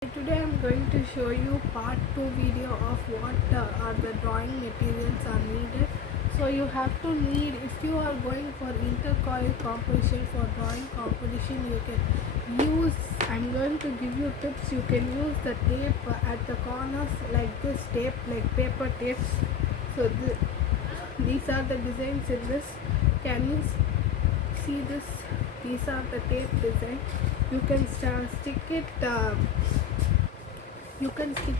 Today I'm going to show you part 2 video of what are the drawing materials are needed. So you have to need, if you are going for inter-college competition, for drawing competition, you can use, I'm going to give you tips. You can use the tape at the corners like this tape, like paper tapes. So these are the designs in this. Can you see this? These are the tape design. You can stick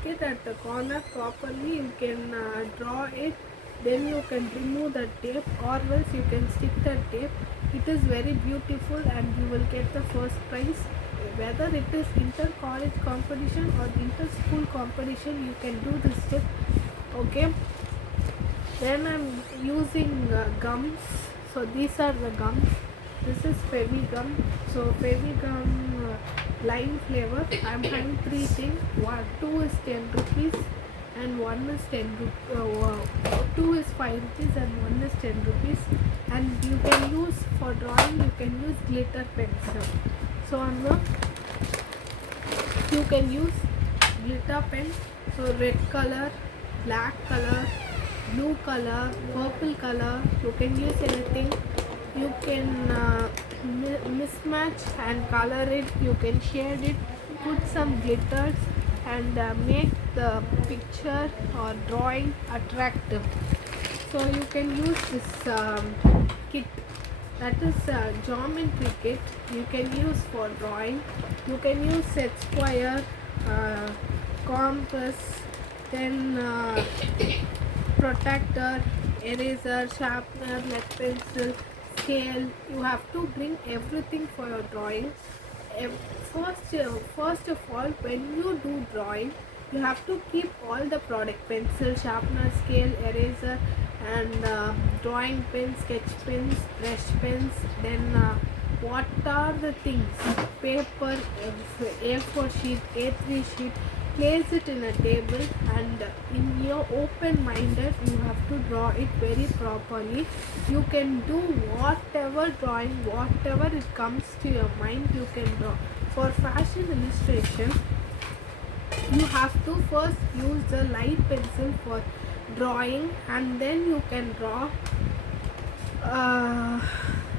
it at the corner properly. You can draw it, then you can remove the tape, or else you can stick the tape. It is very beautiful and you will get the first prize. Whether it is inter-college competition or inter-school competition, you can do this tip. Okay, then I'm using gums. So these are the gums. This is Fevigum. So Fevigum lime flavor. I'm having 3 things. 2 is 10 rupees and 1 is 2 is 5 rupees and 1 is 10 rupees. And you can use for drawing, you can use glitter pencil. So on the, you can use glitter pen. So red color, black color, blue color, purple color. You can use anything. You can mismatch and color it. You can shade it, put some glitters, and make the picture or drawing attractive. So you can use this kit, that is geometry kit. You can use for drawing. You can use set square, compass, then protector, eraser, sharpener, lead pencil, scale. You have to bring everything for your drawing. First of all, when you do drawing, you have to keep all the product: pencil, sharpener, scale, eraser, and drawing pens, sketch pens, brush pens. Then what are the things? Paper, A4 sheet, A3 sheet. Place it in a table, and in your open minded, you have to draw it very properly. You can do whatever drawing, whatever it comes to your mind, you can draw. For fashion illustration, you have to first use the light pencil for drawing, and then you can draw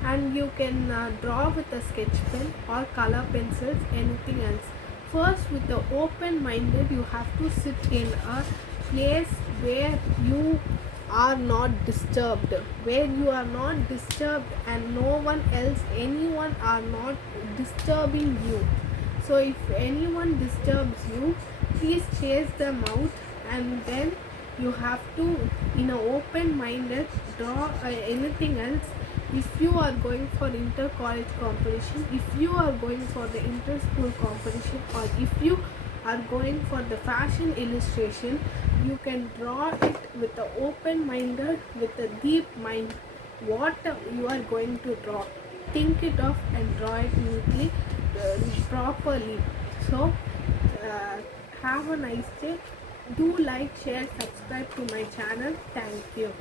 and you can draw with a sketch pen or color pencils, anything else. First, with the open minded, you have to sit in a place where you are not disturbed, and no one else, anyone are not disturbing you. So if anyone disturbs you, please chase them out, and then you have to, in a open minded, draw anything else. If you are going for inter-college competition, if you are going for the inter-school competition, or if you are going for the fashion illustration, you can draw it with the open minded, with a deep mind. What you are going to draw, think it off and draw it neatly, properly. So have a nice day. Do like, share, subscribe to my channel. Thank you.